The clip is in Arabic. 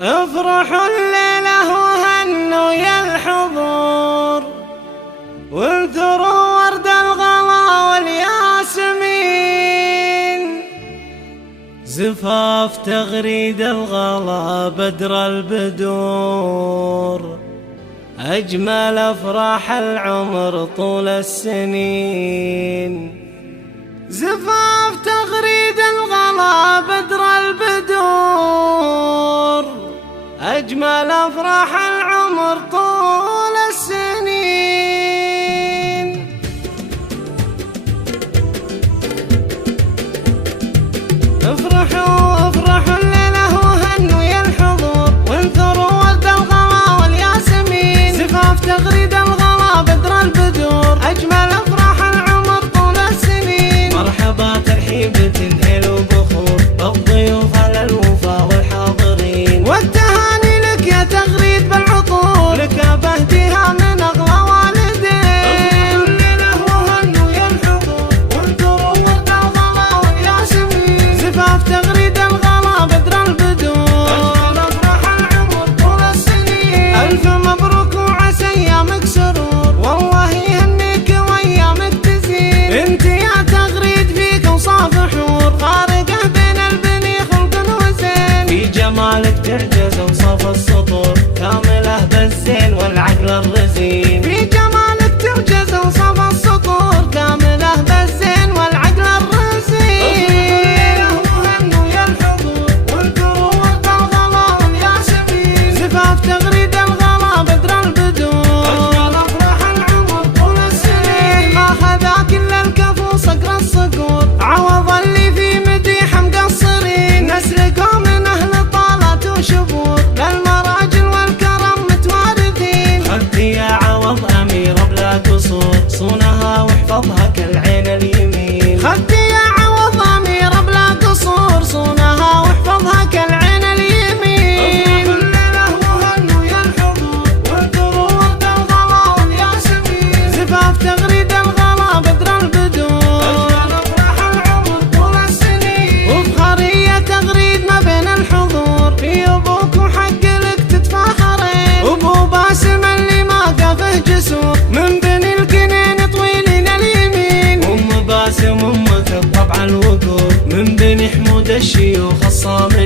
افرحوا الليلة وهنوا يا الحضور، وانثروا ورد الغلا والياسمين. زفاف تغريد الغلا بدر البدور، أجمل أفراح العمر طول السنين. زفاف تغريد الغلا بدر البدور، أجمل أفراح العمر طول السنين. افرحوا الليلة وهنوا يا الحضور، وانثروا ورد الغلا والياسمين. زفاف تغريد الغلا بدر البدور، أجمل أفراح العمر طول السنين. مرحبا ترحيبة هيل وبخور بالضيوف على الوفا والحاضرين، والتهاني لك يا تغريد بالعطور، لك بهديها من أغلى والدين. الليلة وهنوا يا الحضور، وانثروا ورد الغلا والياسمين. زفاف تغريد الغلا بدر البدور، أجمل أفراح العمر طول السنين. ألف مبروك وعسى أيامك سرور، والله يهنيك وأيامك تزين. انت يا تغريد فيك أوصاف حور، خارقة بين البني خلق وزين. في جمالك تعجز أوصاف السطور، كاملة بالزين والعقل الرزين. في جمالك تعجز أوصاف السطور، كاملة بالزين والعقل الرزين. وهنوا يا الحضور، وانثروا ورد الغلا والياسمين. زفاف تغريد الغلا بدر البدور، أجمل أفراح العمر طول السنين. ما خذاك إلا الكفو صقر الصقور، عوض اللي في مديح مقصرين. نسلكوا من أهل طالات وشبور، للمراجل والكرم متوارثين. خذي يا عوض أميرة بلا قصور، صونها واحفظها كالعين اليمين. خذي يا عوض أميرة بلا قصور، صونها واحفظها كالعين اليمين. الليلة وهنوا يا الحضور، وانثروا ورد الغلا والياسمين. زفاف تغريد الغلا بدر البدور، أجمل أفراح العمر طول السنين. وفخرية تغريد ما بين الحضور، في أبوك وحق لك تتفاخرين. أبو باسم اللي ما قافه جسور، من بني القنين طويلين اليمين. أم باسم أمك الطبع الوقور، من بني حمود الشيوخ الصامت